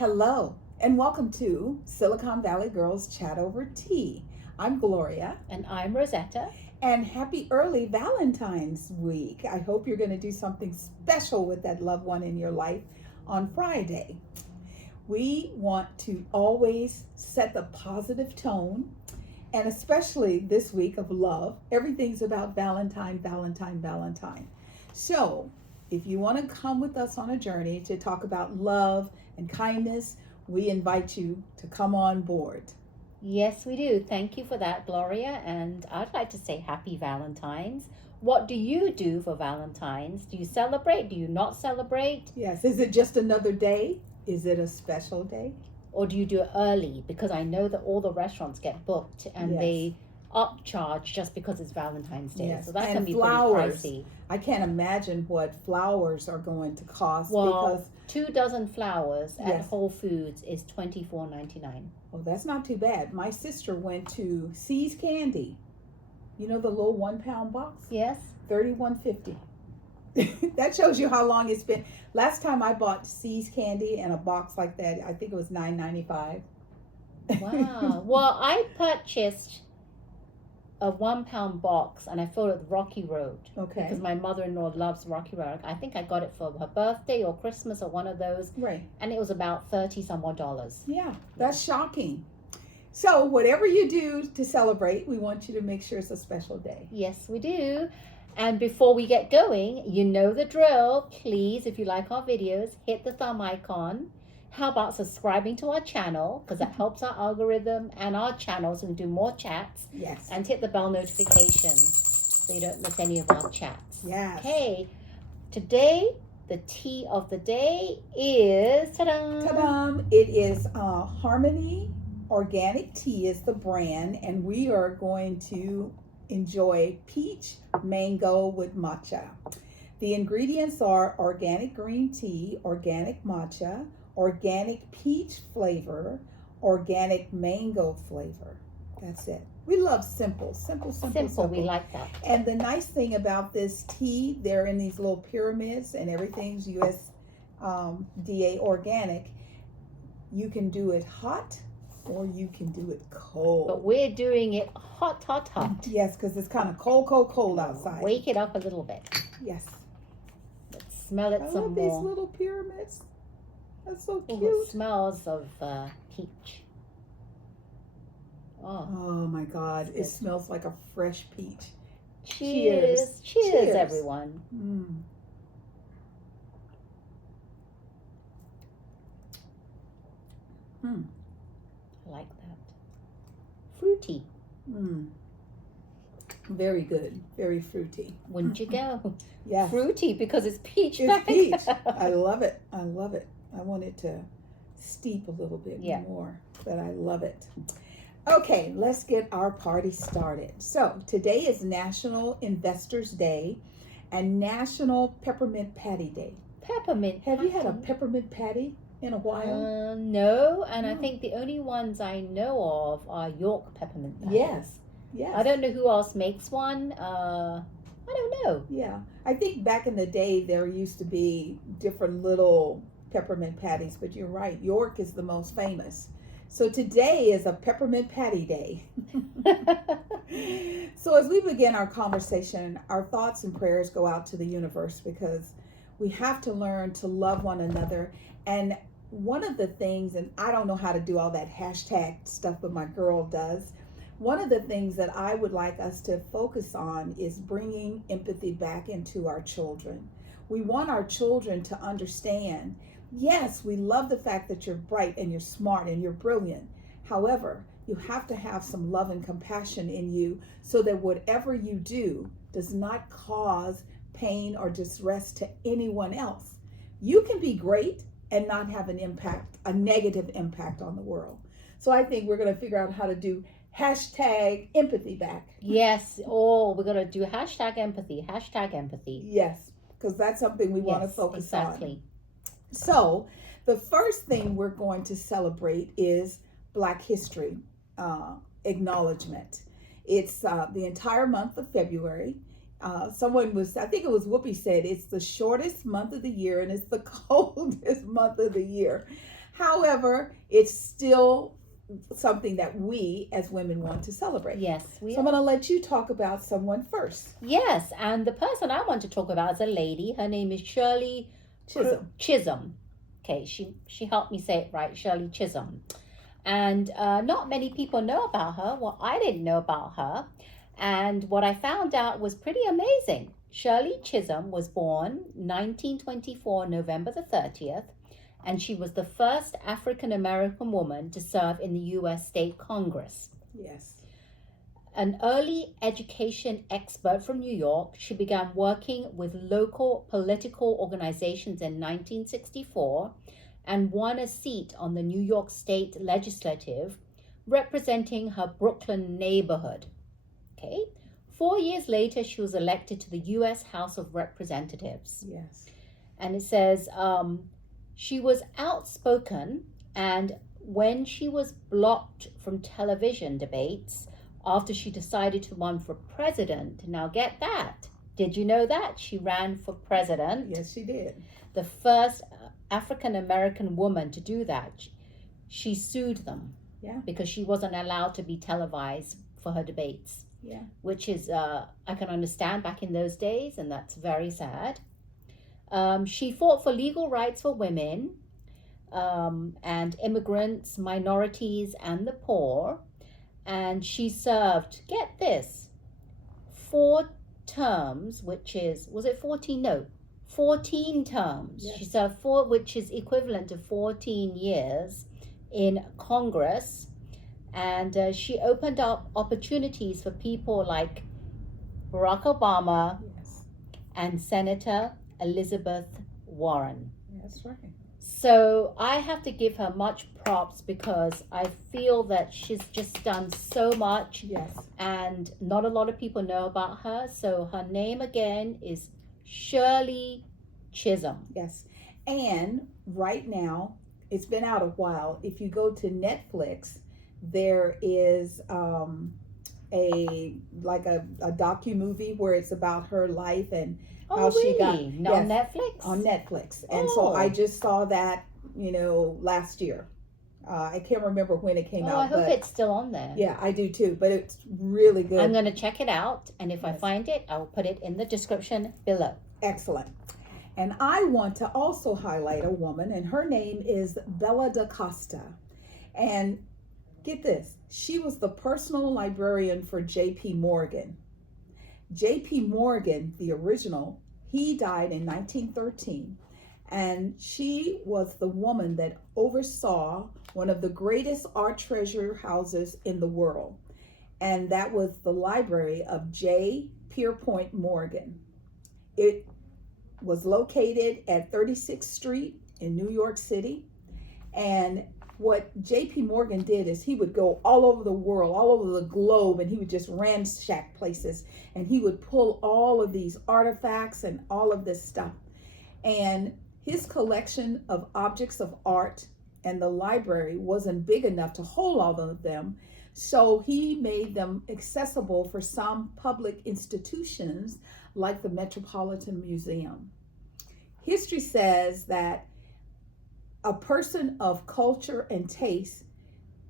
Hello, and welcome to Silicon Valley Girls Chat Over Tea. I'm Gloria. And I'm Rosetta. And happy early Valentine's week. I hope you're going to do something special with that loved one in your life on Friday. We want to always set the positive tone, and especially this week of love. Everything's about Valentine, Valentine, Valentine. So, if you want to come with us on a journey to talk about love and kindness, we invite you to come on board. Yes, we do. Thank you for that, Gloria. And I'd like to say happy Valentine's. What do you do for Valentine's? Do you celebrate? Do you not celebrate? Yes. Is it just another day? Is it a special day? Or do you do it early? Because I know that all the restaurants get booked and they upcharge just because it's Valentine's Day. Yes. So that and can be flowers. pretty pricey. I can't imagine what flowers are going to cost. Well, 2 dozen flowers at Yes. Whole Foods is $24.99. Oh, that's not too bad. My sister went to See's Candy. You know the little 1 pound box? Yes. $31.50. That shows you how long it's been. Last time I bought See's Candy in a box like that, I think it was $9.95. Wow. Well, I purchased a 1 pound box and I filled it with Rocky Road. Okay. Because my mother-in-law loves Rocky Road. I think I got it for her birthday or Christmas or one of those. Right. And it was about $30 some more dollars. Yeah, that's shocking. So whatever you do to celebrate, we want you to make sure it's a special day. Yes, we do. And before we get going, you know the drill. Please, if you like our videos, hit the thumb icon. How about subscribing to our channel? Because that helps our algorithm and our channel so we can do more chats. Yes. And hit the bell notification so you don't miss any of our chats. Yes. Okay. Today, the tea of the day is, ta-da! Ta-da! It is Harmony Organic Tea is the brand, and we are going to enjoy peach mango with matcha. The ingredients are organic green tea, organic matcha, organic peach flavor, organic mango flavor. That's it. We love simple. We like that. And the nice thing about this tea, they're in these little pyramids and everything's USDA organic. You can do it hot or you can do it cold. But we're doing it hot. Yes, because it's kind of cold outside. Wake it up a little bit. Yes. Let's smell it I some love more. these little pyramids. That's so cute. Ooh, it smells of peach. Oh my God. It smells like a fresh peach. Cheers. Cheers, everyone. I like that. Fruity. Very good. Very fruity. Wouldn't you go? Yes. Fruity because it's peach. It's peach. I love it. I want it to steep a little bit more, but I love it. Okay, let's get our party started. So today is National Investors Day and National Peppermint Patty Day. Peppermint. Have you had a peppermint patty in a while? No, and I think the only ones I know of are York peppermint patties. Yes. I don't know who else makes one. I don't know. Yeah, I think back in the day there used to be different little peppermint patties, but you're right, York is the most famous. So today is a peppermint patty day. So as we begin our conversation, our thoughts and prayers go out to the universe because we have to learn to love one another. And one of the things, and I don't know how to do all that hashtag stuff, but my girl does. One of the things that I would like us to focus on is bringing empathy back into our children. We want our children to understand, yes, we love the fact that you're bright and you're smart and you're brilliant. However, you have to have some love and compassion in you so that whatever you do does not cause pain or distress to anyone else. You can be great and not have an impact, a negative impact on the world. So I think we're going to figure out how to do hashtag empathy back. Yes. Oh, we're going to do hashtag empathy. Yes, because that's something we want to focus on. Exactly. So the first thing we're going to celebrate is Black History Acknowledgement. It's the entire month of February. I think it was Whoopi said, it's the shortest month of the year and it's the coldest month of the year. However, it's still something that we as women want to celebrate. Yes, we So I'm are. going to let you talk about someone first. Yes, and the person I want to talk about is a lady. Her name is Shirley Chisholm. Okay, she helped me say it right, Shirley Chisholm. And not many people know about her. Well, I didn't know about her. And what I found out was pretty amazing. Shirley Chisholm was born 1924, November the 30th, and she was the first African American woman to serve in the U.S. State Congress. Yes. An early education expert from New York, she began working with local political organizations in 1964 and won a seat on the New York State Legislative representing her Brooklyn neighborhood. Okay. 4 years later, she was elected to the U.S. House of Representatives. Yes. And it says she was outspoken, and when she was blocked from television debates after she decided to run for president, now get that. Did you know that? She ran for president. Yes, she did. The first African American woman to do that. She sued them. Yeah. Because she wasn't allowed to be televised for her debates. Yeah. Which is, I can understand back in those days, and that's very sad. She fought for legal rights for women and immigrants, minorities, and the poor. And she served, get this, 4 terms, which is, was it 14? No, 14 terms. Yes. She served 4, which is equivalent to 14 years in Congress. And she opened up opportunities for people like Barack Obama Yes. and Senator Elizabeth Warren. That's right. So I have to give her much props because I feel that she's just done so much. Yes. And not a lot of people know about her. So her name again is Shirley Chisholm. Yes. And right now, it's been out a while. If you go to Netflix, there is a docu-movie where it's about her life and how she got On yes, Netflix? on Netflix. And so I just saw that, last year. I can't remember when it came out. I hope it's still on there. Yeah, I do too. But it's really good. I'm going to check it out. And if I Yes. find it, I will put it in the description below. Excellent. And I want to also highlight a woman, and her name is Bella DaCosta. And get this, she was the personal librarian for J.P. Morgan. J.P. Morgan, the original, he died in 1913. And she was the woman that oversaw one of the greatest art treasure houses in the world. And that was the library of J. Pierpont Morgan. It was located at 36th Street in New York City. And what J.P. Morgan did is he would go all over the world, all over the globe, and he would just ransack places. And he would pull all of these artifacts and all of this stuff. And his collection of objects of art and the library wasn't big enough to hold all of them. So he made them accessible for some public institutions like the Metropolitan Museum. History says that a person of culture and taste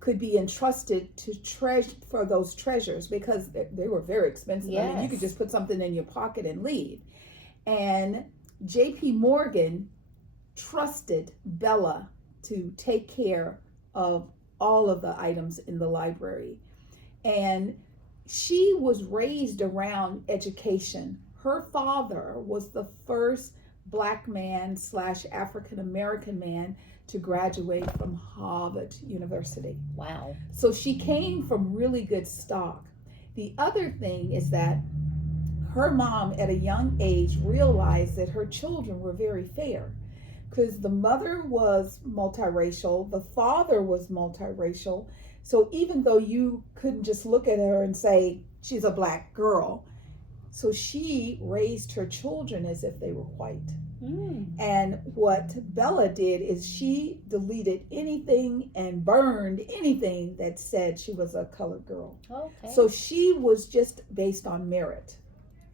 could be entrusted to treasure for those treasures because they were very expensive. Yes. I mean, you could just put something in your pocket and leave. And J.P. Morgan trusted Bella to take care of all of the items in the library. And she was raised around education. Her father was the first Black man / African American man to graduate from Harvard University. Wow. So she came from really good stock. The other thing is that her mom at a young age realized that her children were very fair because the mother was multiracial, the father was multiracial. So even though you couldn't just look at her and say she's a Black girl, so she raised her children as if they were white. And what Bella did is she deleted anything and burned anything that said she was a colored girl. Okay. So she was just based on merit.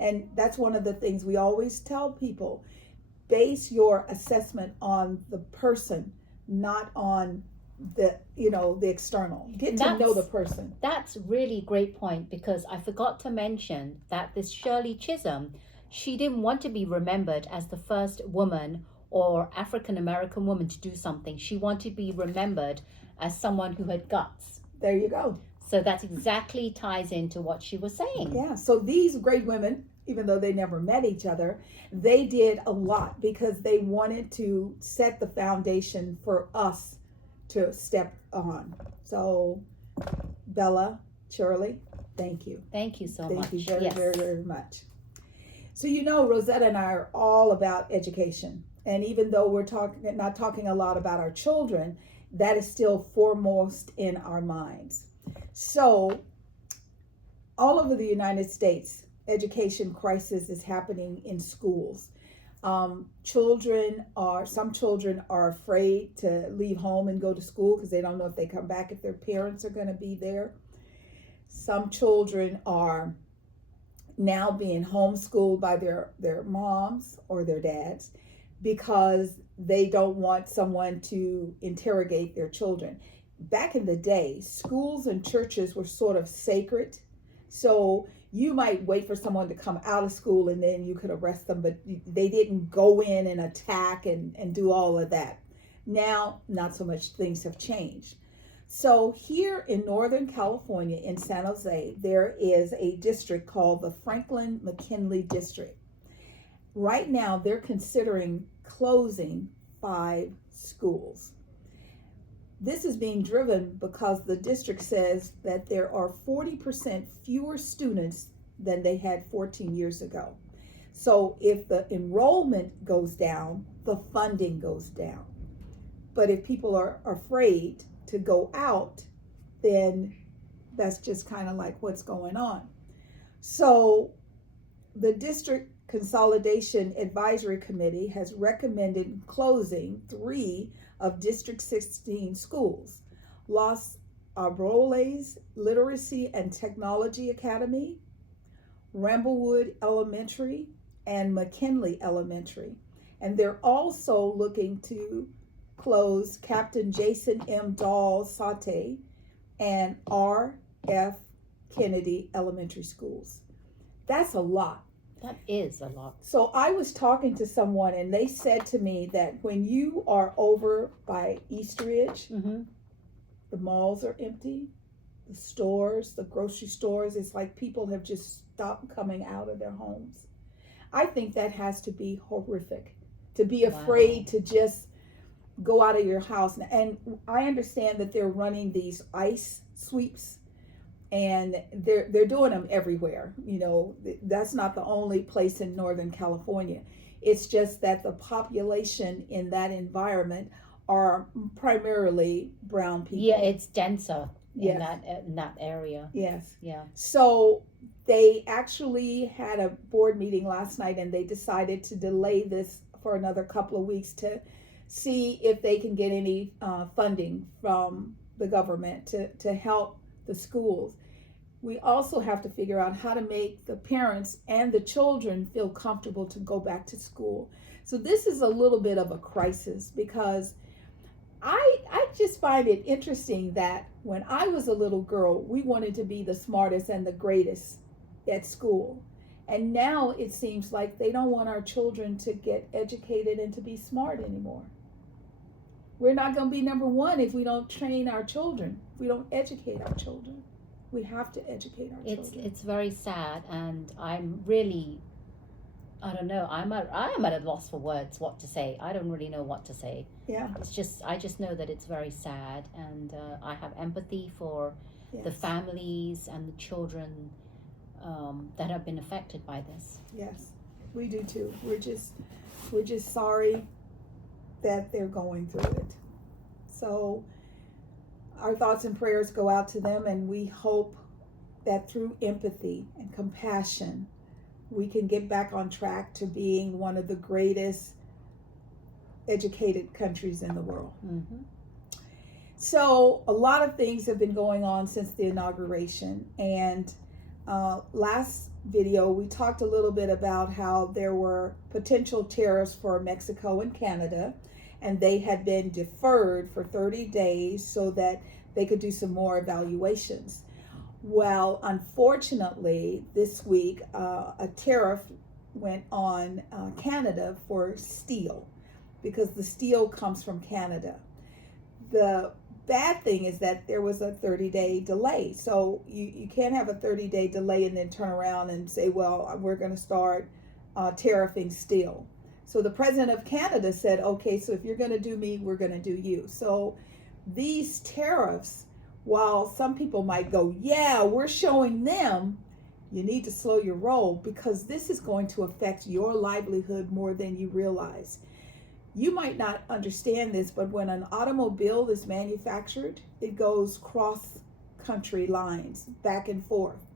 And that's one of the things we always tell people. Base your assessment on the person, not on the the external. Get to know the person. That's really great point, because I forgot to mention that this Shirley Chisholm, she didn't want to be remembered as the first woman or African American woman to do something. She wanted to be remembered as someone who had guts. There you go. So that exactly ties into what she was saying. Yeah. So these great women, even though they never met each other, they did a lot because they wanted to set the foundation for us to step on. So Bella, Shirley, thank you. Thank you so much. Thank you very, Yes. very, very much. So Rosetta and I are all about education. And even though we're not talking a lot about our children, that is still foremost in our minds. So all over the United States, education crisis is happening in schools. Some children are afraid to leave home and go to school because they don't know if they come back, if their parents are going to be there. Some children are now being homeschooled by their moms or their dads because they don't want someone to interrogate their children. Back in the day, schools and churches were sort of sacred. So you might wait for someone to come out of school and then you could arrest them, but they didn't go in and attack and do all of that. Now, not so much. Things have changed. So here in Northern California, in San Jose, there is a district called the Franklin McKinley District. Right now, they're considering closing 5 schools. This is being driven because the district says that there are 40% fewer students than they had 14 years ago. So if the enrollment goes down, the funding goes down. But if people are afraid to go out, then that's just kind of like what's going on. So the District Consolidation Advisory Committee has recommended closing 3 of District 16 schools: Los Arbroles Literacy and Technology Academy, Ramblewood Elementary, and McKinley Elementary. And they're also looking to close Captain Jason M. Dahl Sate and R.F. Kennedy Elementary Schools. That's a lot. That is a lot. So I was talking to someone and they said to me that when you are over by East Ridge, the malls are empty, the stores, the grocery stores, it's like people have just stopped coming out of their homes. I think that has to be horrific, to be afraid to just go out of your house. And I understand that they're running these ICE sweeps, and they're doing them everywhere. That's not the only place in Northern California. It's just that the population in that environment are primarily brown people. Yeah, it's denser in that area. Yes. Yeah. So they actually had a board meeting last night and they decided to delay this for another couple of weeks to see if they can get any funding from the government to help the schools. We also have to figure out how to make the parents and the children feel comfortable to go back to school. So this is a little bit of a crisis because I just find it interesting that when I was a little girl, we wanted to be the smartest and the greatest at school. And now it seems like they don't want our children to get educated and to be smart anymore. We're not going to be number one if we don't train our children, if we don't educate our children. We have to educate our children. It's very sad, and I'm really, I don't know, I am at a loss for words what to say. I don't really know what to say. Yeah. I just know that it's very sad, and I have empathy for the families and the children that have been affected by this. Yes, we do too. We're just sorry that they're going through it. So our thoughts and prayers go out to them, and we hope that through empathy and compassion, we can get back on track to being one of the greatest educated countries in the world. Mm-hmm. So a lot of things have been going on since the inauguration, and last video we talked a little bit about how there were potential tariffs for Mexico and Canada, and they had been deferred for 30 days so that they could do some more evaluations. Well, unfortunately, this week a tariff went on Canada for steel, because the steel comes from Canada. The bad thing is that there was a 30-day delay. So you can't have a 30-day delay and then turn around and say, well, we're going to start tariffing steel. So the president of Canada said, okay, so if you're going to do me, we're going to do you. So these tariffs, while some people might go, yeah, we're showing them, you need to slow your roll, because this is going to affect your livelihood more than you realize. You might not understand this, but when an automobile is manufactured, it goes cross country lines, back and forth.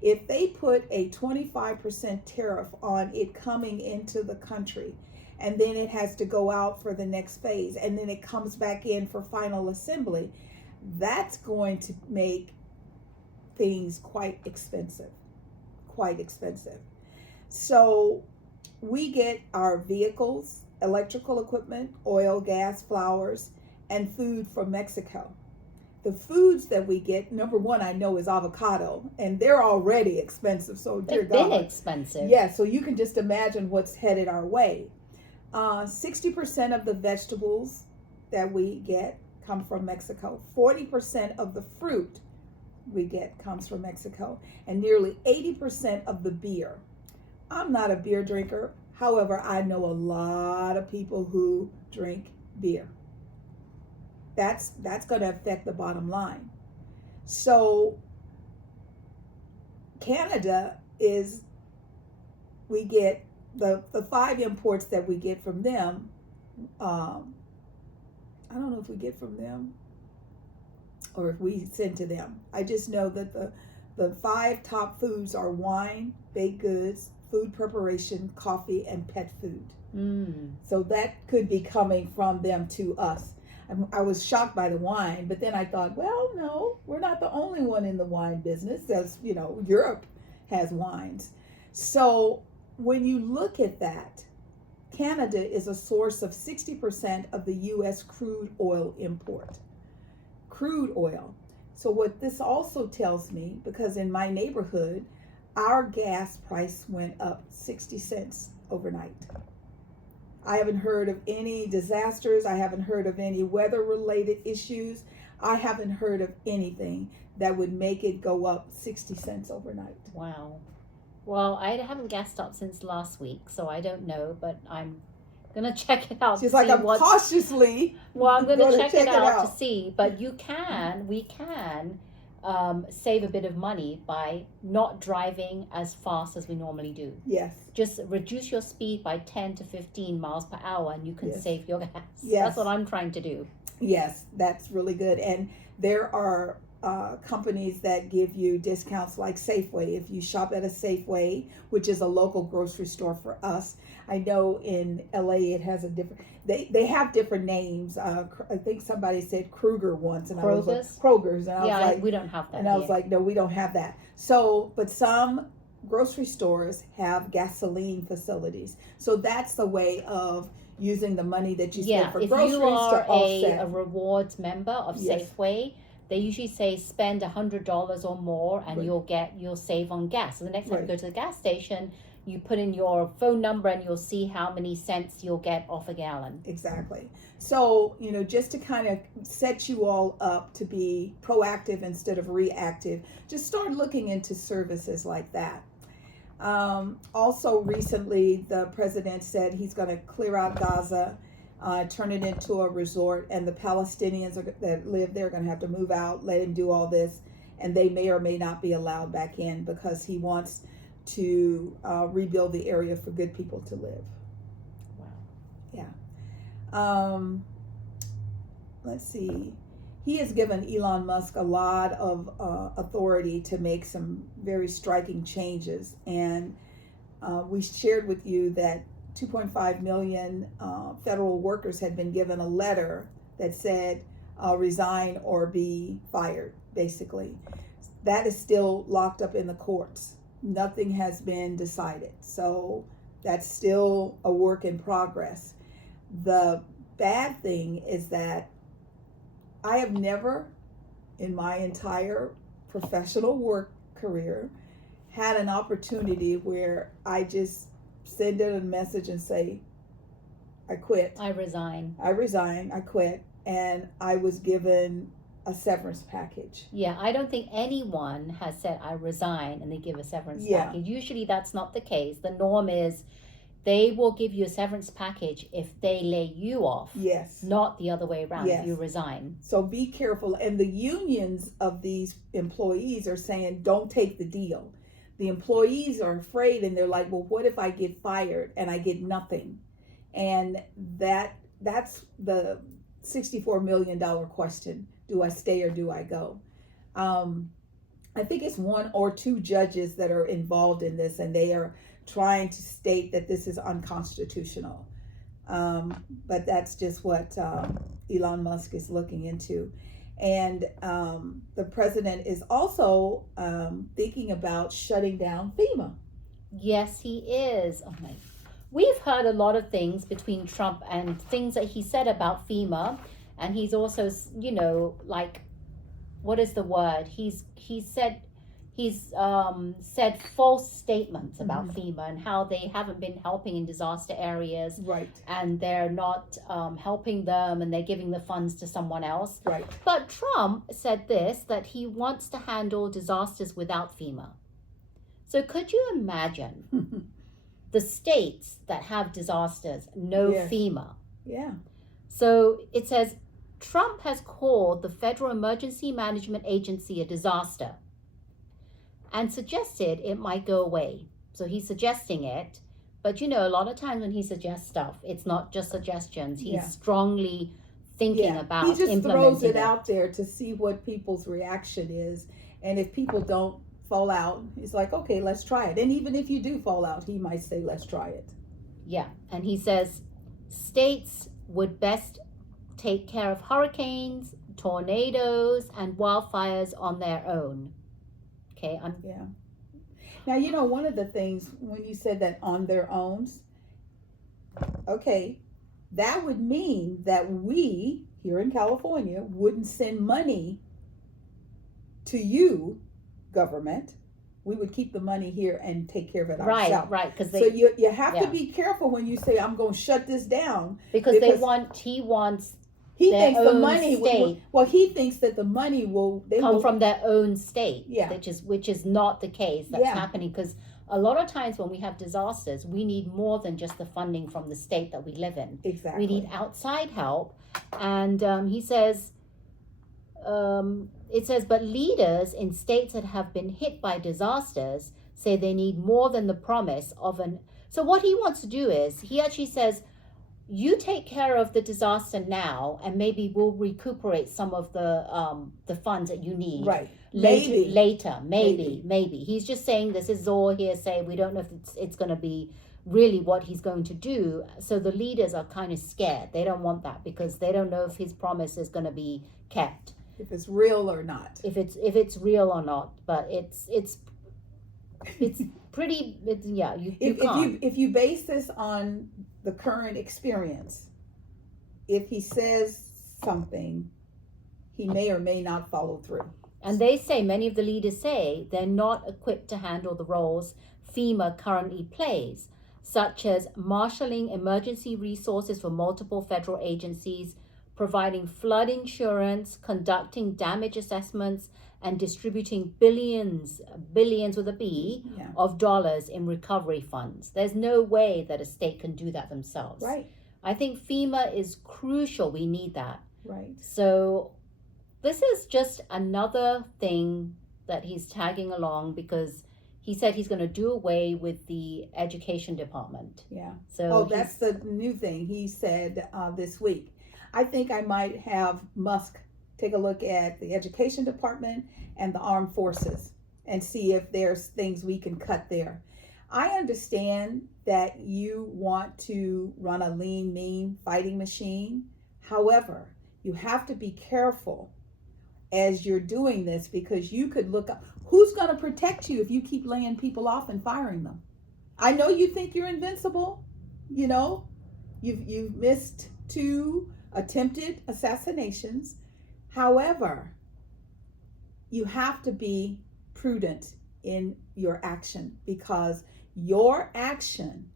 If they put a 25% tariff on it coming into the country, and then it has to go out for the next phase, and then it comes back in for final assembly, that's going to make things quite expensive. So we get our vehicles, electrical equipment, oil, gas, flowers, and food from Mexico. The foods that we get, number one, I know, is avocado, and they're already expensive. So dear They've God, been expensive. yeah. So you can just imagine what's headed our way. 60% of the vegetables that we get come from Mexico. 40% of the fruit we get comes from Mexico, and nearly 80% of the beer. I'm not a beer drinker. However, I know a lot of people who drink beer. That's going to affect the bottom line. So Canada is, we get the 5 imports that we get from them. I don't know if we get from them or if we send to them. I just know that the 5 top foods are wine, baked goods, food preparation, coffee, and pet food. So that could be coming from them to us. I was shocked by the wine, but then I thought, well, no, we're not the only one in the wine business. As you know, Europe has wines. So when you look at that, Canada is a source of 60% of the U.S. crude oil import. Crude oil. So what this also tells me, because in my neighborhood, our gas price went up 60 cents overnight. I haven't heard of any disasters. I haven't heard of any weather-related issues. I haven't heard of anything that would make it go up 60 cents overnight. Wow. Well, I haven't gassed up since last week, so I don't know, but I'm going to check it out. She's like, I'm cautiously. Well, I'm going to check it out to out. see. But we can save a bit of money by not driving as fast as we normally do. Yes. Just reduce your speed by 10 to 15 miles per hour and you can save your gas. Yes. That's what I'm trying to do. Yes, that's really good. And there are companies that give you discounts like Safeway. If you shop at a Safeway, which is a local grocery store for us, I know in LA it has a different, they have different names. I think somebody said Kruger once, and Kroger's? I was like, Kroger's, and I was like, we don't have that. and I was like, no, we don't have that. So, but some grocery stores have gasoline facilities. So that's the way of using the money that you spend for groceries if you are to offset. a rewards member of Safeway, they usually say spend $100 or more and you'll save on gas. So the next time you go to the gas station, you put in your phone number and you'll see how many cents you'll get off a gallon. Exactly. So, just to kind of set you all up to be proactive instead of reactive, just start looking into services like that. Also recently, the president said he's going to clear out Gaza, turn it into a resort, and the Palestinians that live there are going to have to move out, let him do all this, and they may or may not be allowed back in because he wants to rebuild the area for good people to live. Wow. Yeah. Let's see. He has given Elon Musk a lot of authority to make some very striking changes. And we shared with you that 2.5 million federal workers had been given a letter that said resign or be fired, basically. That is still locked up in the courts. Nothing has been decided. So that's still a work in progress. The bad thing is that I have never, in my entire professional work career, had an opportunity where I just send in a message and say, I quit. I resign. I quit. And I was given a severance package. Yeah, I don't think anyone has said I resign and they give a severance Yeah. package. Usually that's not the case. The norm is they will give you a severance package if they lay you off. Yes. Not the other way around. Yes. If you resign. So be careful. And the unions of these employees are saying, don't take the deal. The employees are afraid and they're like, well, what if I get fired and I get nothing? And that's the $64 million question. Do I stay or do I go? I think it's one or two judges that are involved in this, and they are trying to state that this is unconstitutional. But that's just what Elon Musk is looking into. And the president is also thinking about shutting down FEMA. Yes, he is. Oh my. We've heard a lot of things between Trump and things that he said about FEMA. And he's also, like, what is the word? He's said false statements about FEMA and how they haven't been helping in disaster areas. Right. And they're not helping them and they're giving the funds to someone else. Right. But Trump said this, that he wants to handle disasters without FEMA. So could you imagine the states that have disasters, no FEMA? Yeah. So it says, Trump has called the Federal Emergency Management Agency a disaster and suggested it might go away. So he's suggesting it. But, a lot of times when he suggests stuff, it's not just suggestions. He's strongly thinking about implementing it. He just throws it out there to see what people's reaction is. And if people don't fall out, he's like, okay, let's try it. And even if you do fall out, he might say, let's try it. Yeah. And he says states would best take care of hurricanes, tornadoes, and wildfires on their own. Okay. Yeah. Now, one of the things when you said that on their own, okay, that would mean that we here in California wouldn't send money to you, government. We would keep the money here and take care of it ourselves. Right. So you have to be careful when you say, I'm going to shut this down. Because he wants he thinks the money state he thinks that the money will come from their own state. Yeah. Which is not the case. That's happening because a lot of times when we have disasters, we need more than just the funding from the state that we live in. Exactly. We need outside help. And he says, but leaders in states that have been hit by disasters say they need more than the promise of So what he wants to do is, he actually says, you take care of the disaster now, and maybe we'll recuperate some of the funds that you need. Right. Later. Maybe. He's just saying this is all hearsay. We don't know if it's going to be really what he's going to do. So the leaders are kind of scared. They don't want that because they don't know if his promise is going to be kept. If it's real or not. If it's real or not. But it's pretty. If you base this on the current experience, if he says something, he may or may not follow through. And they say, many of the leaders say, they're not equipped to handle the roles FEMA currently plays, such as marshalling emergency resources for multiple federal agencies, providing flood insurance, conducting damage assessments, and distributing billions with a B, of dollars in recovery funds. There's no way that a state can do that themselves. Right. I think FEMA is crucial. We need that. Right. So this is just another thing that he's tagging along he said he's going to do away with the education department. Yeah. So that's the new thing he said this week. I think I might have Musk take a look at the education department and the armed forces and see if there's things we can cut there. I understand that you want to run a lean, mean fighting machine. However, you have to be careful as you're doing this because you could look up who's going to protect you if you keep laying people off and firing them. I know you think you're invincible. You've missed 2 attempted assassinations. However, you have to be prudent in your action, because your action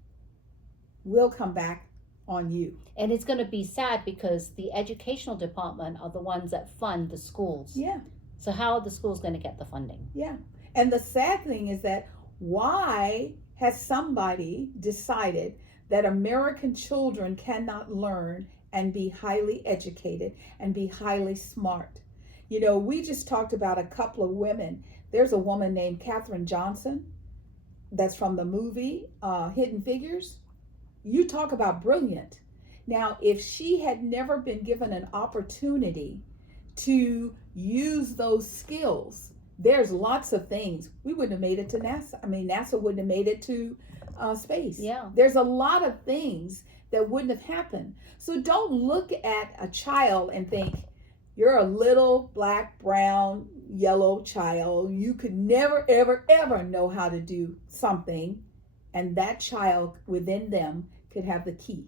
will come back on you. And it's going to be sad because the educational department are the ones that fund the schools. Yeah. So how are the schools going to get the funding? Yeah. And the sad thing is that, why has somebody decided that American children cannot learn and be highly educated and be highly smart? You know, we just talked about a couple of women. There's a woman named Katherine Johnson that's from the movie Hidden Figures. You talk about brilliant. Now, if she had never been given an opportunity to use those skills, there's lots of things. We wouldn't have made it to NASA. I mean, NASA wouldn't have made it to space. Yeah. There's a lot of things that wouldn't have happened. So don't look at a child and think, you're a little black, brown, yellow child. You could never, ever, ever know how to do something. And that child within them could have the key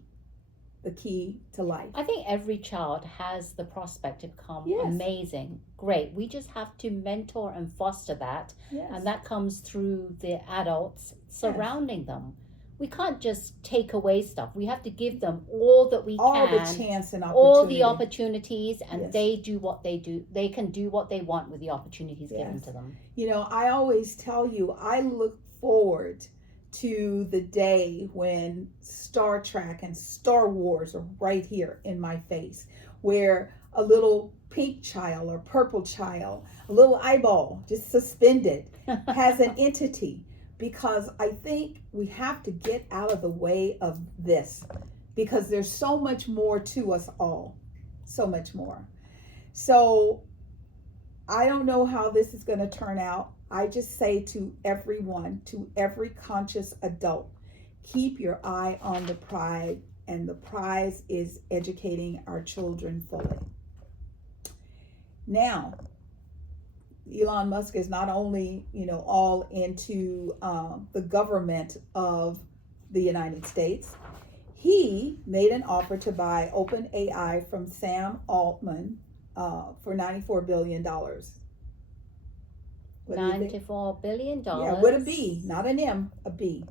to life. I think every child has the prospect to become Yes. amazing. Great. We just have to mentor and foster that. Yes. And that comes through the adults surrounding them. We can't just take away stuff. We have to give them all that we all can. the chance and opportunity. All the opportunities, and Yes. they do what they do. They can do what they want with the opportunities given Yes. to them. You know, I always tell you, I look forward to the day when Star Trek and Star Wars are right here in my face, where a little pink child or purple child, a little eyeball just suspended, has an entity. Because I think we have to get out of the way of this, because there's so much more to us all, so much more. So I don't know how this is going to turn out. I just say to everyone, to every conscious adult, keep your eye on the prize, and the prize is educating our children fully. Now, Elon Musk is not only, all into the government of the United States. He made an offer to buy OpenAI from Sam Altman for $94 billion. What do you think? $94 billion. Yeah, with a B, not an M, a B.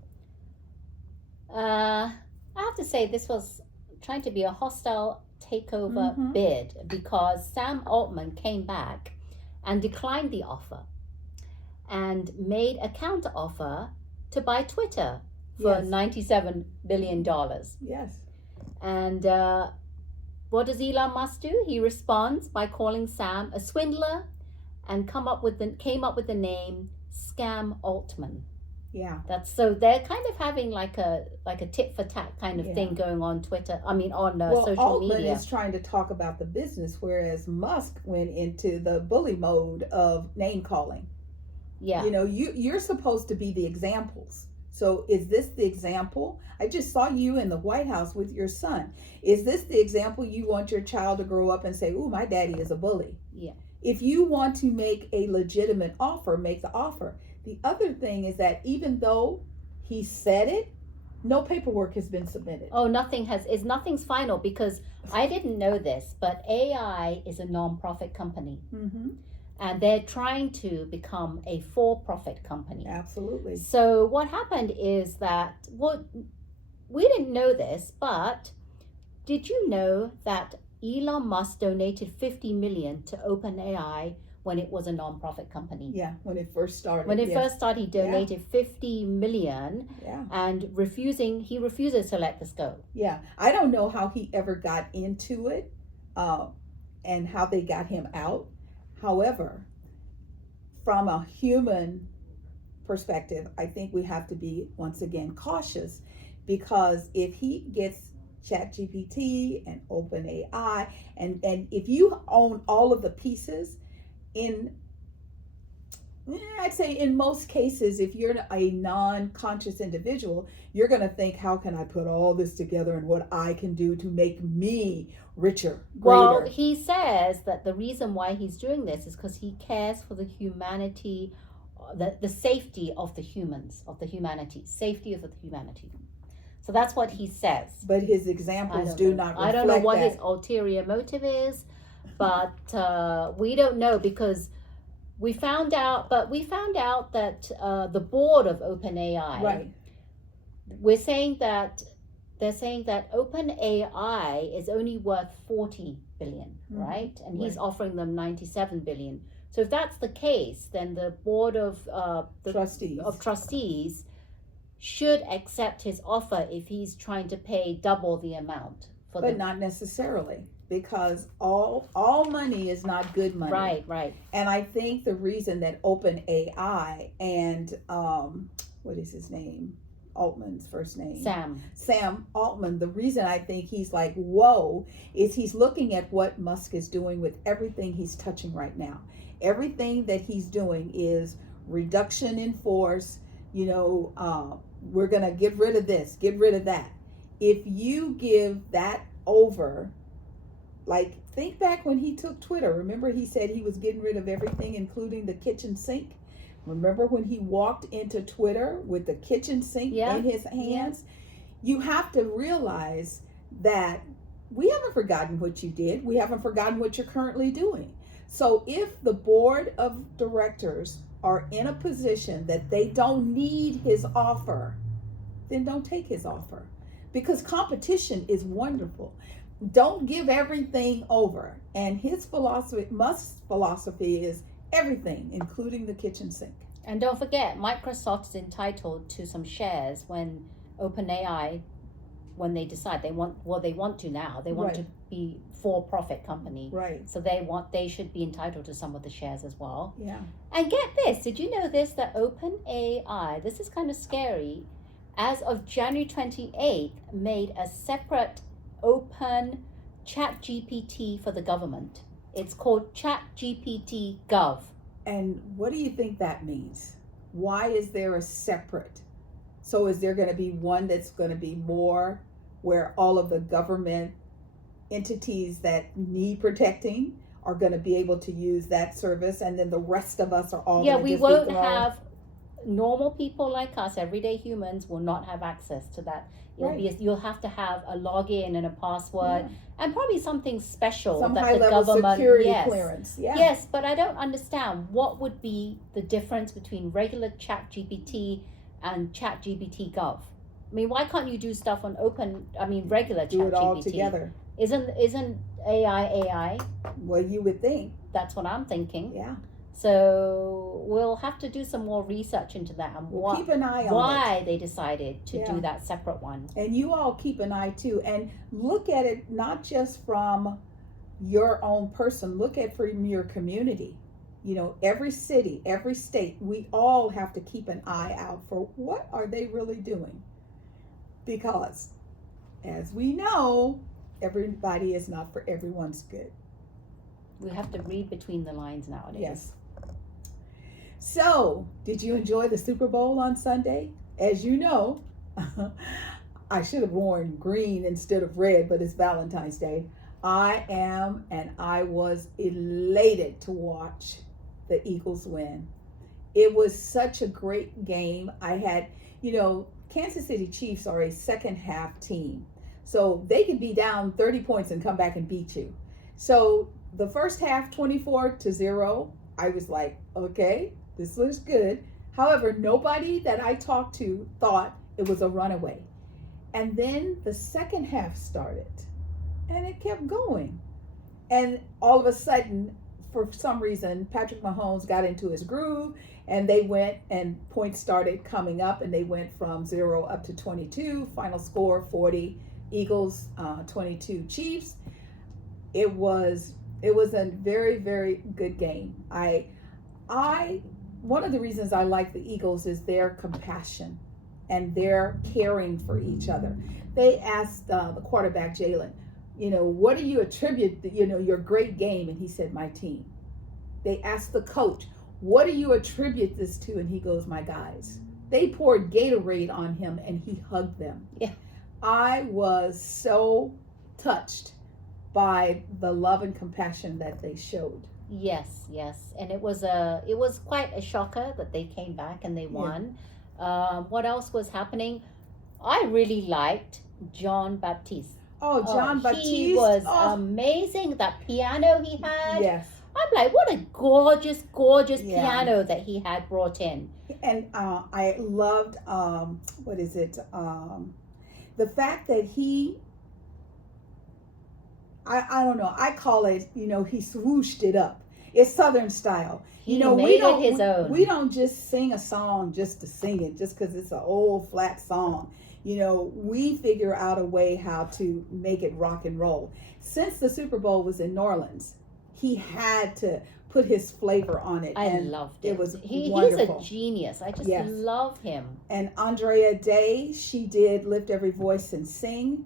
I have to say this was trying to be a hostile takeover Mhm. bid, because Sam Altman came back and declined the offer and made a counter offer to buy Twitter for Yes. $97 billion. Yes. And what does Elon Musk do? He responds by calling Sam a swindler and came up with the name Scam Altman. Yeah. So they're kind of having like a tit for tat kind of Yeah. thing going on Twitter. I mean on Well, social Altman media. is trying to talk about the business, whereas Musk went into the bully mode of name calling. Yeah. You're supposed to be the examples. So is this the example? I just saw you in the White House with your son. Is this the example you want your child to grow up and say, "Ooh, my daddy is a bully"? Yeah. If you want to make a legitimate offer, make the offer. The other thing is that even though he said it, no paperwork has been submitted. Oh, nothing's final, because I didn't know this, but AI is a non-profit company. Mm-hmm. And they're trying to become a for-profit company. Absolutely. So what happened is that, we didn't know this, but did you know that Elon Musk donated $50 million to OpenAI when it was a non-profit company? Yeah, when it first started. When it yes. first started, he donated $50 million, Yeah. and he refuses to let this go. Yeah. I don't know how he ever got into it and how they got him out. However, from a human perspective, I think we have to be, once again, cautious, because if he gets ChatGPT and OpenAI, and if you own all of the pieces, I'd say in most cases, if you're a non-conscious individual, you're going to think, how can I put all this together and what I can do to make me richer, greater? Well, he says that the reason why he's doing this is because he cares for the humanity, the safety of the humans, of the humanity, safety of the humanity. So that's what he says. But his examples do not reflect I don't know what that. his ulterior motive is, but we don't know, because we found out that the board of OpenAI, Right. they're saying that OpenAI is only worth 40 billion, right? And he's offering them 97 billion. So if that's the case, then the board of trustees should accept his offer if he's trying to pay double the amount for But not necessarily, because all money is not good money. Right. And I think the reason that OpenAI and what is his name? Altman's first name. Sam Altman, the reason I think he's like, whoa, is he's looking at what Musk is doing with everything he's touching right now. Everything that he's doing is reduction in force. We're going to get rid of this, get rid of that. If you give that over, like, think back when he took Twitter. Remember, he said he was getting rid of everything, including the kitchen sink. Remember when he walked into Twitter with the kitchen sink in his hands? You have to realize that we haven't forgotten what you did. We haven't forgotten what you're currently doing. So if the board of directors are in a position that they don't need his offer, then don't take his offer. Because competition is wonderful. Don't give everything over. And his philosophy, Musk's philosophy, is everything, including the kitchen sink. And don't forget, Microsoft is entitled to some shares when OpenAI, when they decide they want to now. They want to be for-profit company. Right. So they should be entitled to some of the shares as well. Yeah. And get this, did you know this, that OpenAI, this is kind of scary, as of January 28th, made a separate open ChatGPT for the government. It's called ChatGPT Gov. And what do you think that means? Why is there a separate? So is there going to be one that's going to be more where all of the government entities that need protecting are going to be able to use that service, and then the rest of us are all we won't have normal people like us, everyday humans, will not have access to that. You'll have to have a login and a password, and probably something special, some that high the level government security clearance. Yes, but I don't understand what would be the difference between regular ChatGPT and ChatGPT Gov. I mean, why can't you do stuff on regular ChatGPT? Do it all together. Isn't AI? Well, you would think. That's what I'm thinking. Yeah. So we'll have to do some more research into that and keep an eye on why they decided to do that separate one. And you all keep an eye too, and look at it not just from your own person. Look at it from your community. Every city, every state, we all have to keep an eye out for what are they really doing, because as we know, everybody is not for everyone's good. We have to read between the lines nowadays. Yes. So, did you enjoy the Super Bowl on Sunday? As you know, I should have worn green instead of red, but it's Valentine's Day. I was elated to watch the Eagles win. It was such a great game. I had, Kansas City Chiefs are a second half team. So they could be down 30 points and come back and beat you. So the first half, 24-0, I was like, okay, this looks good. However, nobody that I talked to thought it was a runaway. And then the second half started, and it kept going. And all of a sudden, for some reason, Patrick Mahomes got into his groove, and they went, and points started coming up, and they went from 0 up to 22. Final score, 40 Eagles, 22 Chiefs. It was a very, very good game. One of the reasons I like the Eagles is their compassion and their caring for each other. They asked the quarterback, Jalen, what do you attribute, your great game? And he said, my team. They asked the coach, what do you attribute this to? And he goes, my guys. They poured Gatorade on him and he hugged them. Yeah. I was so touched by the love and compassion that they showed. Yes. And it was quite a shocker that they came back and they won. What else was happening? I really liked John Baptiste. Oh, John Baptiste. He was amazing. That piano he had. Yes. I'm like, what a gorgeous, gorgeous Yeah. piano that he had brought in. And I loved, what is it? The fact that he, I don't know, I call it, he swooshed it up. It's Southern style. He made it his own. We don't just sing a song just to sing it, just because it's an old flat song. We figure out a way how to make it rock and roll. Since the Super Bowl was in New Orleans, he had to put his flavor on it. I loved it. It was He's wonderful. a genius. I just Yes. love him. And Andrea Day, she did Lift Every Voice and Sing.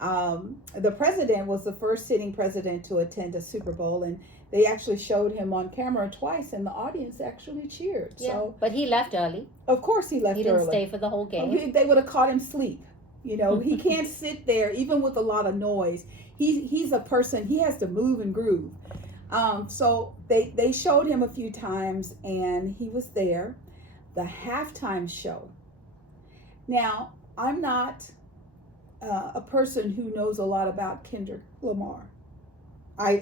The president was the first sitting president to attend a Super Bowl, and they actually showed him on camera twice, and the audience actually cheered. Yeah, So, but he left early. of course, he left He didn't early. stay for the whole game. They would have caught him asleep. He can't sit there even with a lot of noise. He's a person. He has to move and groove. So they showed him a few times, and he was there. The halftime show. Now, I'm not a person who knows a lot about Kendrick Lamar. I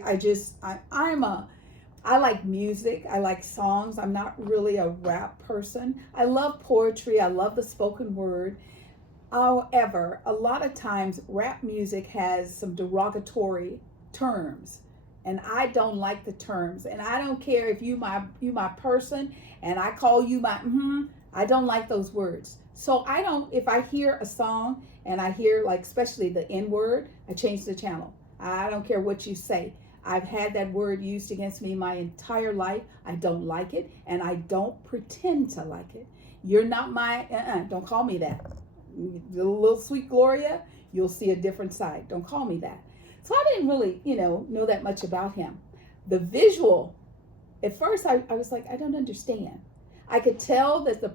like music. I like songs. I'm not really a rap person. I love poetry. I love the spoken word. However, a lot of times rap music has some derogatory terms, and I don't like the terms. And I don't care if you my person and I call you my I don't like those words. So if I hear a song and I hear, like, especially the N word, I change the channel. I don't care what you say. I've had that word used against me my entire life. I don't like it, and I don't pretend to like it. You're not my, don't call me that. The little sweet Gloria, you'll see a different side. Don't call me that. So I didn't really, know that much about him. The visual, at first I was like, I don't understand. I could tell that the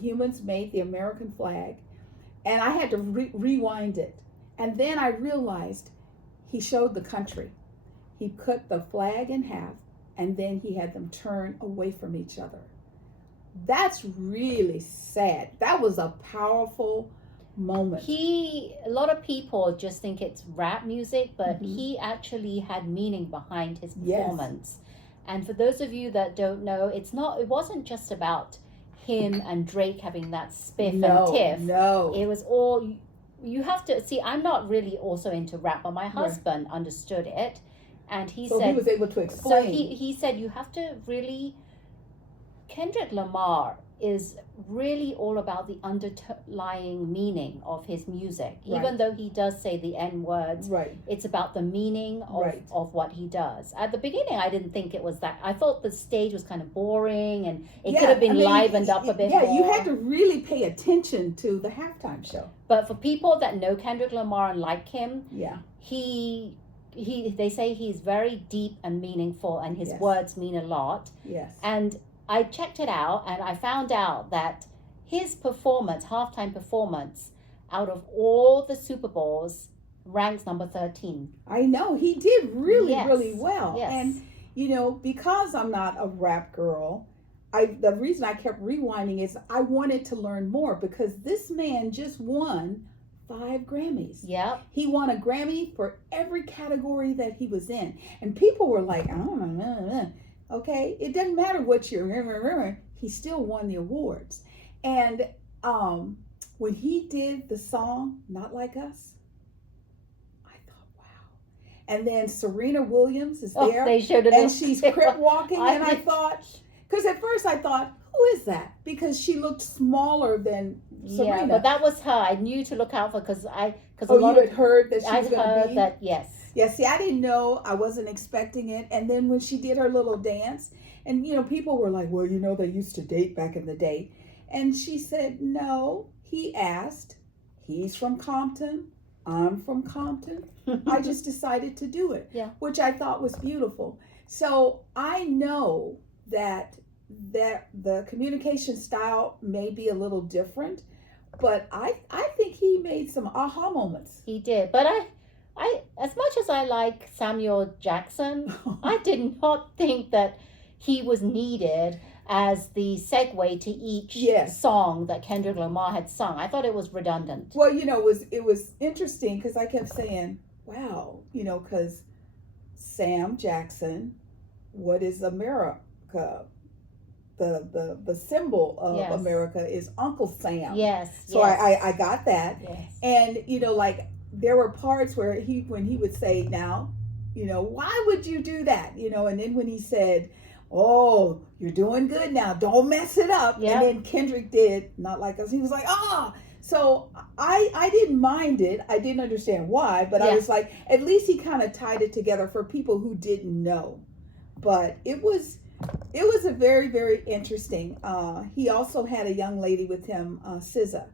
humans made the American flag, and I had to rewind it. And then I realized he showed the country. He cut the flag in half, and then he had them turn away from each other. That's really sad. That was a powerful moment. A lot of people just think it's rap music, but he actually had meaning behind his performance. Yes. And for those of you that don't know, it wasn't just about him and Drake having that spiff and tiff. No. It was all, you have to see, I'm not really also into rap, but my husband understood it. And he said, he was able to explain. So he said, you have to really, Kendrick Lamar is really all about the underlying meaning of his music. Right. Even though he does say the N words, right. It's about the meaning of what he does. At the beginning, I didn't think it was that. I thought the stage was kind of boring, and it could have been livened up a bit more. Yeah, you had to really pay attention to the halftime show. But for people that know Kendrick Lamar and like him, they say he's very deep and meaningful, and his words mean a lot. Yes. And I checked it out, and I found out that his halftime performance, out of all the Super Bowls, ranks number 13. I know. He did really well. Yes. And, because I'm not a rap girl, the reason I kept rewinding is I wanted to learn more, because this man just won 5 Grammys. Yeah. He won a Grammy for every category that he was in. And people were like, I don't know. Okay, it doesn't matter what you're, he still won the awards. And when he did the song Not Like Us, I thought, wow. And then Serena Williams is there, they showed it, and she's crip walking, and I thought, because at first I thought, who is that? Because she looked smaller than Serena. Yeah, but that was her. I knew to look out for, because you had heard that she was going to be? I heard that, yes. Yeah, see, I didn't know. I wasn't expecting it. And then when she did her little dance, and, people were like, well, they used to date back in the day. And she said, no. He asked, he's from Compton. I'm from Compton. I just decided to do it, which I thought was beautiful. So I know that the communication style may be a little different, but I think he made some aha moments. He did. But I as much as I like Samuel Jackson, I did not think that he was needed. as the segue to each Yes. song that Kendrick Lamar had sung. I thought it was redundant. Well, it was interesting because I kept saying, "Wow," because Sam Jackson, what is America? The symbol of Yes. America is Uncle Sam. Yes. So I got that. Yes. And like there were parts where when he would say, "Now, why would you do that?" And then when he said, "Oh, you're doing good now, don't mess it up." Yep. And then Kendrick did Not Like Us. He was like, "Ah." So I didn't mind it. I didn't understand why, but I was like, at least he kind of tied it together for people who didn't know. But it was a very, very interesting. He also had a young lady with him, SZA.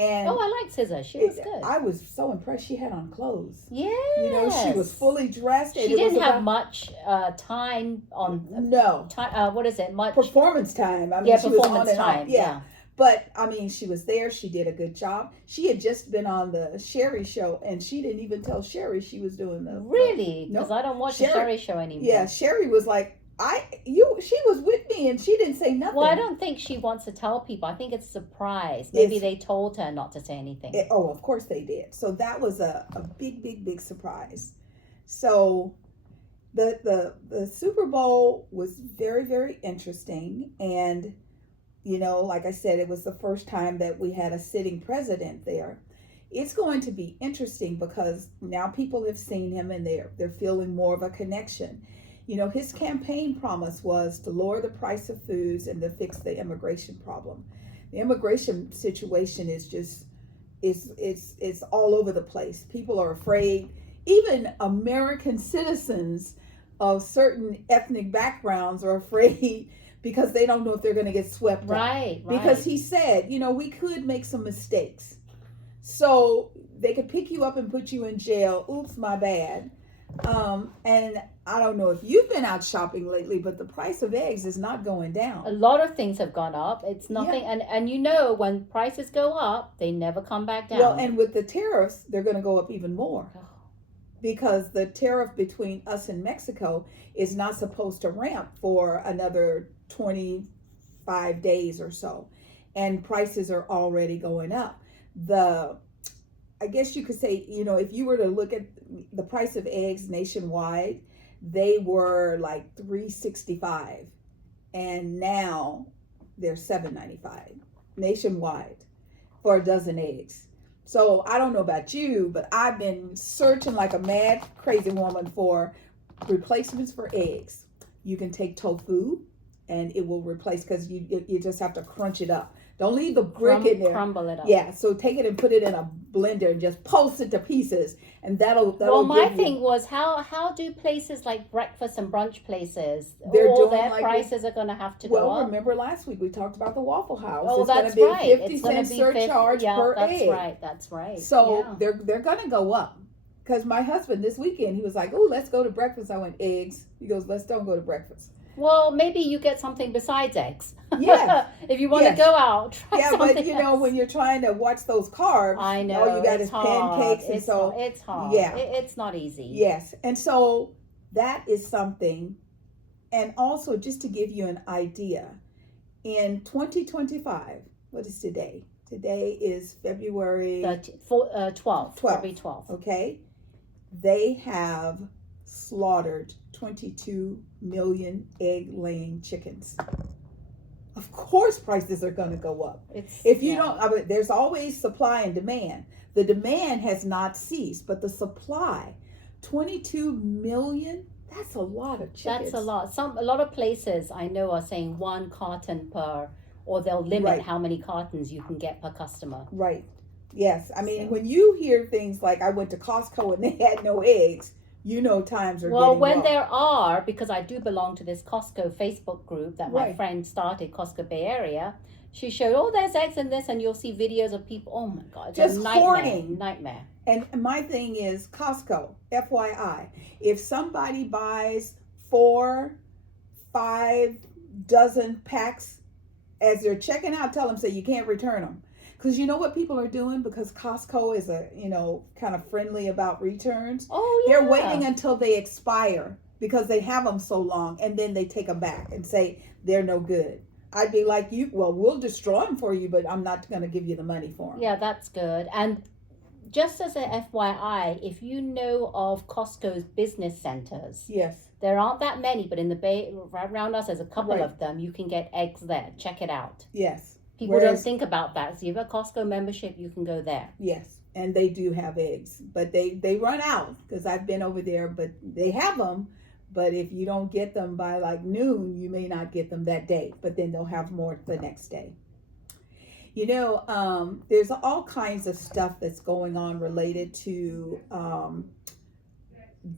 And I like SZA. She was good. I was so impressed. She had on clothes. Yes. She was fully dressed. She didn't have much time on. No. What is it? Much performance time. I mean, yeah, she performance was on and time. off. Yeah. But I mean, she was there. She did a good job. She had just been on the Sherry show, and she didn't even tell Sherry she was doing the. Really? Because I don't watch the Sherry show anymore. Yeah, Sherry was like, she was with me, and she didn't say nothing. Well, I don't think she wants to tell people. I think it's a surprise. Maybe they told her not to say anything. Of course they did. So that was a big, big, big surprise. So the Super Bowl was very, very interesting, and like I said, it was the first time that we had a sitting president there. It's going to be interesting because now people have seen him, and they're feeling more of a connection. His campaign promise was to lower the price of foods and to fix the immigration problem. The immigration situation is just, it's all over the place. People are afraid. Even American citizens of certain ethnic backgrounds are afraid because they don't know if they're going to get swept up. Right. Because he said, we could make some mistakes. So they could pick you up and put you in jail. Oops, my bad. And I don't know if you've been out shopping lately, but the price of eggs is not going down. A lot of things have gone up. It's nothing. Yeah. And when prices go up, they never come back down. Well, and with the tariffs, they're going to go up even more. Because the tariff between us and Mexico is not supposed to ramp for another 25 days or so. And prices are already going up. I guess you could say, if you were to look at the price of eggs nationwide, they were like $3.65, and now they're $7.95 nationwide for a dozen eggs. So I don't know about you, but I've been searching like a mad crazy woman for replacements for eggs. You can take tofu, and it will replace, because you just have to crunch it up. Don't leave the brick in there. Crumble it up. Yeah, so take it and put it in a blender and just pulse it to pieces, and that'll. Well, my thing was how do places like breakfast and brunch places, their prices are going to have to go up? Well, remember last week we talked about the Waffle House. Oh, that's right. 50-cent surcharge per egg. That's right. So they're going to go up. Because my husband this weekend, he was like, "Oh, let's go to breakfast." I went, "Eggs." He goes, "Let's don't go to breakfast." Well, maybe you get something besides eggs. Yeah. If you want to go out, try but else. when you're trying to watch those carbs, I know. All you got is pancakes, and so it's hard. Yeah, it's not easy. Yes, and so that is something. And also, just to give you an idea, in 2025, what is today? Today is February 12th. February 12th. Okay, they have slaughtered 22 million egg-laying chickens. Of course, prices are going to go up. There's always supply and demand. The demand has not ceased, but the supply, 22 million, that's a lot of chickens. That's a lot. A lot of places I know are saying 1 carton per, or they'll limit how many cartons you can get per customer. Right. Yes. I mean, when you hear things like, I went to Costco and they had no eggs, times are getting when low. there are, because I do belong to this Costco Facebook group that my friend started, Costco Bay Area. She showed, there's eggs in this, and you'll see videos of people. Oh my God, it's just a hoarding. Nightmare. And my thing is, Costco, FYI, if somebody buys 4-5 dozen packs as they're checking out, tell them, say you can't return them. Because you know what people are doing? Because Costco is kind of friendly about returns. Oh, yeah. They're waiting until they expire because they have them so long, and then they take them back and say they're no good. I'd be like, you, well, we'll destroy them for you, but I'm not going to give you the money for them. Yeah, that's good. And just as a FYI, if you know of Costco's business centers, Yes. there aren't that many, but in the Bay, right around us, there's a couple Right. of them. You can get eggs there. Check it out. Yes. People don't think about that. So you have a Costco membership, you can go there. Yes, and they do have eggs, but they run out, because I've been over there, but they have them. But if you don't get them by like noon, you may not get them that day, but then they'll have more the next day. You know, there's all kinds of stuff that's going on related to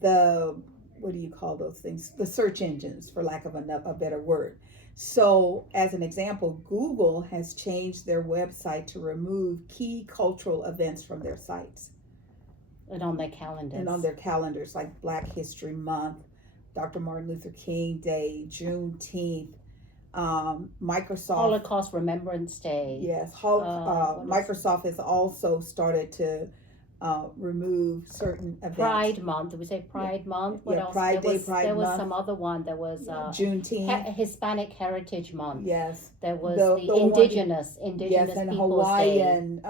the, what do you call those things? The search engines, for lack of a better word. So, as an example, Google has changed their website to remove key cultural events from their sites. And on their calendars. And on their calendars, like Black History Month, Dr. Martin Luther King Day, Juneteenth, Microsoft. Holocaust Remembrance Day. Yes, Microsoft has also started to remove certain events. Pride Month. Did we say Pride Month? What else? Pride Day, Pride There was Month. some other one. There was Juneteenth. Hispanic Heritage Month. Yes. There was the Indigenous yes, and Peoples Hawaiian. Day.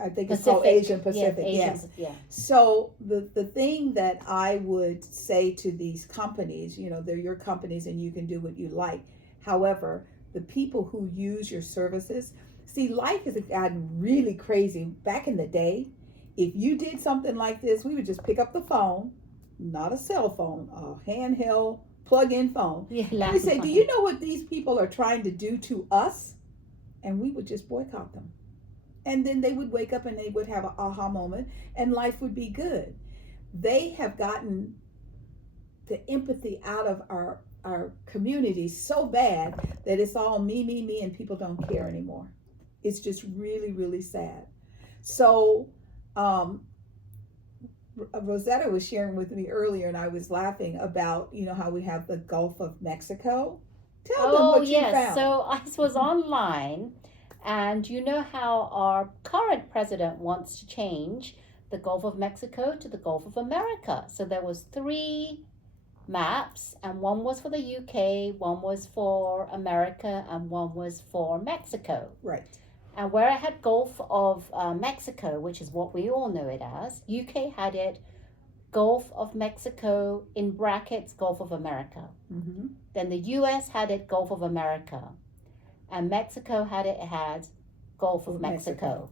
I think it's called Asian Pacific. Yes. Yeah. So the thing that I would say to these companies, you know, they're your companies and you can do what you like. However, the people who use your services, see, life has gotten really crazy. Back in the day, if you did something like this, we would just pick up the phone, not a cell phone, a handheld plug-in phone. Yeah, and we say, do you know what these people are trying to do to us? And we would just boycott them. And then they would wake up and they would have an aha moment and life would be good. They have gotten the empathy out of our community so bad that it's all me, and people don't care anymore. It's just really, really sad. So Rosetta was sharing with me earlier, and I was laughing about, you know, how we have the Gulf of Mexico. Tell them what you found. So I was online, and you know how our current president wants to change the Gulf of Mexico to the Gulf of America. So there was 3 maps, and one was for the UK, one was for America, and one was for Mexico. Right. And where it had Gulf of Mexico, which is what we all know it as, UK had it Gulf of Mexico in brackets Gulf of America. Mm-hmm. Then the US had it Gulf of America, and Mexico had it Gulf of Mexico.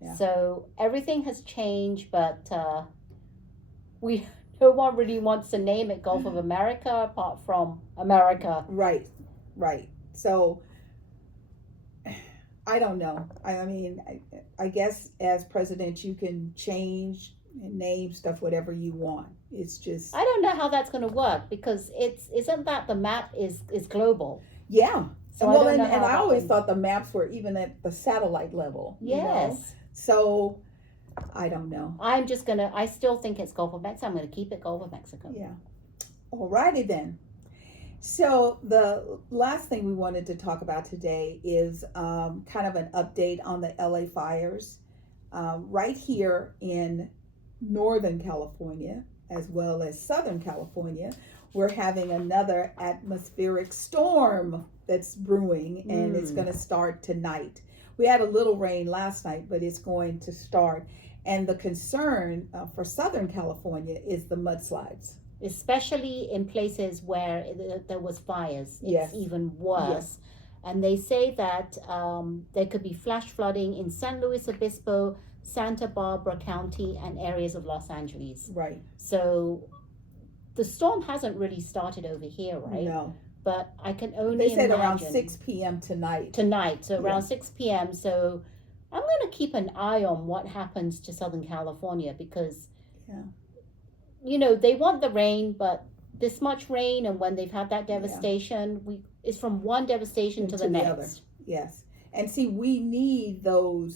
Yeah. So everything has changed, but no one really wants to name it Gulf of America apart from America. Right. So I don't know. I mean, I guess as president, you can change and name stuff whatever you want. It's just, I don't know how that's going to work, because isn't that the map is global? Yeah. So well, I don't know and I always can... thought the maps were even at the satellite level. Yes. You know? So I don't know. I still think it's Gulf of Mexico. I'm going to keep it Gulf of Mexico. Yeah. Alrighty then. So the last thing we wanted to talk about today is kind of an update on the LA fires. Right here in Northern California, as well as Southern California, we're having another atmospheric storm that's brewing, and it's going to start tonight. We had a little rain last night, but it's going to start. And the concern for Southern California is the mudslides. Especially in places where there was fires. It's even worse. Yes. And they say that there could be flash flooding in San Luis Obispo, Santa Barbara County, and areas of Los Angeles. Right. So the storm hasn't really started over here, right? No. But I can only imagine. They said around 6 p.m. tonight. So around 6 p.m. So I'm going to keep an eye on what happens to Southern California, because you know, they want the rain, but this much rain, and when they've had that devastation, it's from one devastation to the next. Other. Yes. And see, we need the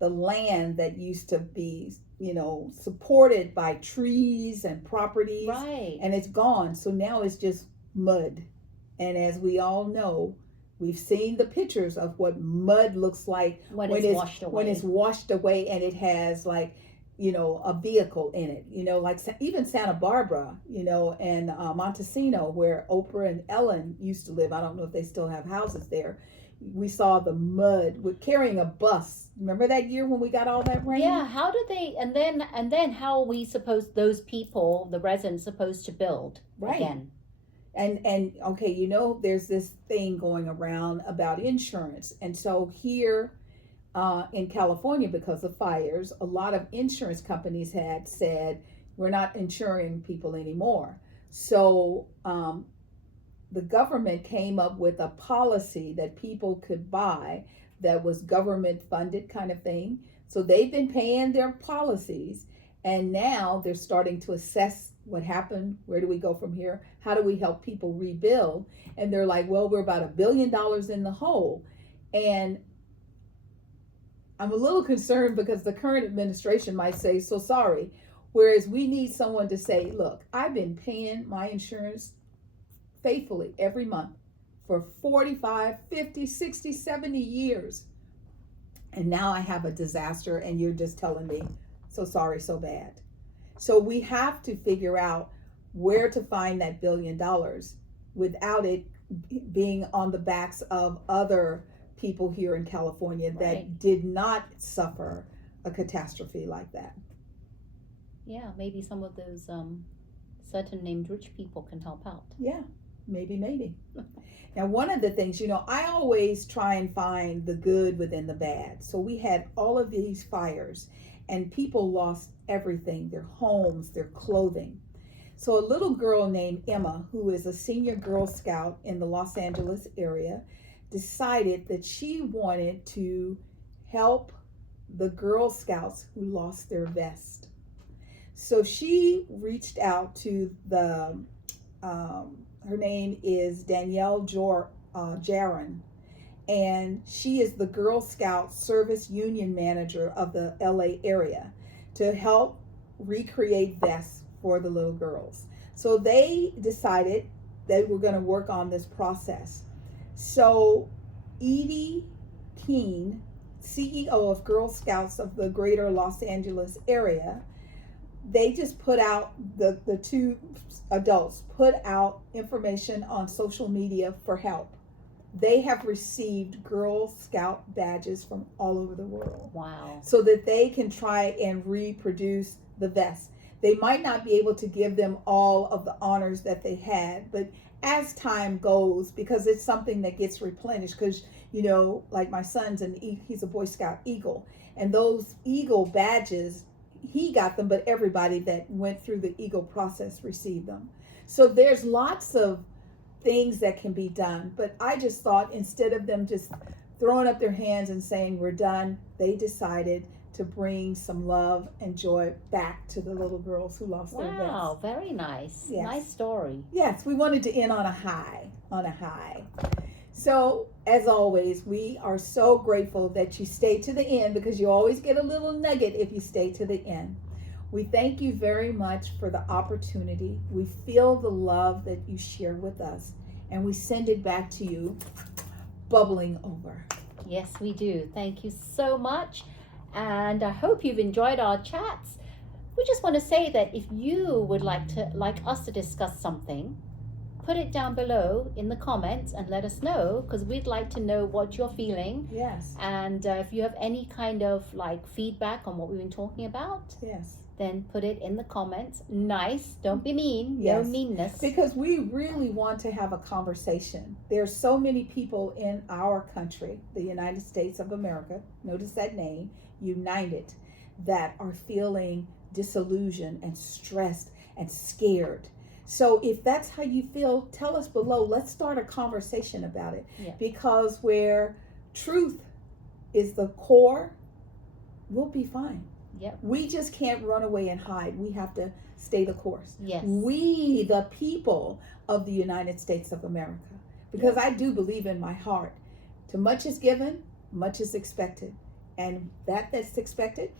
land that used to be, you know, supported by trees and properties. Right. And it's gone. So now it's just mud. And as we all know, we've seen the pictures of what mud looks like when it's washed away. When it's washed away, and it has like a vehicle in it, like even Santa Barbara, and Montesino, where Oprah and Ellen used to live. I don't know if they still have houses there. We saw the mud with carrying a bus. Remember that year when we got all that rain? Yeah, how do they, and then how are we supposed, those people, the residents, supposed to build Right. again? And okay, there's this thing going around about insurance. And so here in California, because of fires, a lot of insurance companies had said, we're not insuring people anymore. So the government came up with a policy that people could buy that was government funded kind of thing. So they've been paying their policies, and now they're starting to assess what happened. Where do we go from here? How do we help people rebuild? And they're like, well, we're about $1 billion in the hole. And I'm a little concerned because the current administration might say, so sorry. Whereas we need someone to say, look, I've been paying my insurance faithfully every month for 45, 50, 60, 70 years. And now I have a disaster and you're just telling me, so sorry, so bad. So we have to figure out where to find that $1 billion without it being on the backs of other people here in California that Right. did not suffer a catastrophe like that. Yeah, maybe some of those certain named rich people can help out. Yeah, maybe. Now, one of the things, I always try and find the good within the bad. So we had all of these fires and people lost everything, their homes, their clothing. So a little girl named Emma, who is a senior Girl Scout in the Los Angeles area, decided that she wanted to help the Girl Scouts who lost their vest. So she reached out to her name is Danielle Jaron, and she is the Girl Scout Service Union Manager of the LA area, to help recreate vests for the little girls. So they decided they were going to work on this process. So Edie Keene, CEO of Girl Scouts of the greater Los Angeles area, they just put out, the two adults put out information on social media for help. They have received Girl Scout badges from all over the world. Wow. So that they can try and reproduce the vest. They might not be able to give them all of the honors that they had, but as time goes, because it's something that gets replenished, because like my son's he's a Boy Scout Eagle, and those Eagle badges, he got them, but everybody that went through the Eagle process received them. So there's lots of things that can be done, but I just thought, instead of them just throwing up their hands and saying we're done, they decided to bring some love and joy back to the little girls who lost their vests. Wow, very nice. Yes. Nice story. Yes, we wanted to end on a high. So, as always, we are so grateful that you stay to the end, because you always get a little nugget if you stay to the end. We thank you very much for the opportunity. We feel the love that you share with us, and we send it back to you, bubbling over. Yes, we do. Thank you so much. And I hope you've enjoyed our chats. We just want to say that if you would like us to discuss something, put it down below in the comments and let us know, because we'd like to know what you're feeling. Yes. And if you have any kind of feedback on what we've been talking about, yes, then put it in the comments. Nice. Don't be mean. Yes. No meanness. Because we really want to have a conversation. There's so many people in our country, the United States of America, notice that name, united, that are feeling disillusioned and stressed and scared. So if that's how you feel, tell us below. Let's start a conversation about it. Yeah. Because where truth is the core, we'll be fine. Yep. We just can't run away and hide. We have to stay the course. Yes. We, the people of the United States of America. Because I do believe in my heart, to much is given, much is expected. And that's expected.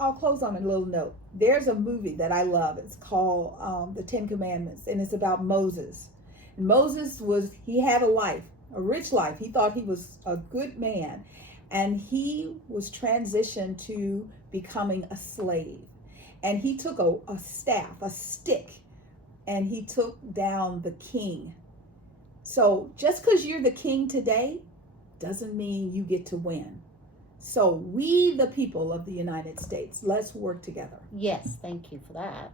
I'll close on a little note. There's a movie that I love. It's called The 10 Commandments, and it's about Moses. And Moses he had a life, a rich life. He thought he was a good man. and he was transitioned to becoming a slave. And he took a staff, a stick, and he took down the king. So just because you're the king today doesn't mean you get to win. So we, the people of the United States, let's work together. Yes, thank you for that.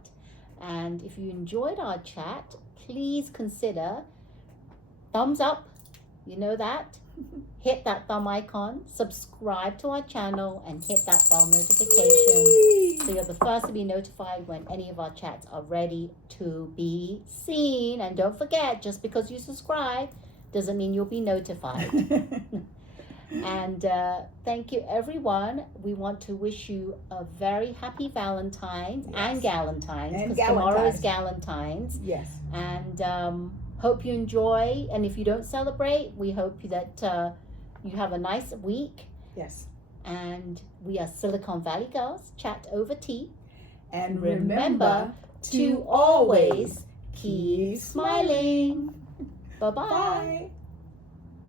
And if you enjoyed our chat, please consider thumbs up, you know that. Hit that thumb icon, subscribe to our channel, and hit that bell notification so you're the first to be notified when any of our chats are ready to be seen. And don't forget, just because you subscribe doesn't mean you'll be notified. And thank you, everyone. We want to wish you a very happy Valentine's and Galentine's, because tomorrow is Galentine's. Yes. And hope you enjoy. And if you don't celebrate, we hope that you have a nice week. Yes. And we are Silicon Valley Girls, chat over tea. And remember to always keep smiling. Bye-bye. Bye.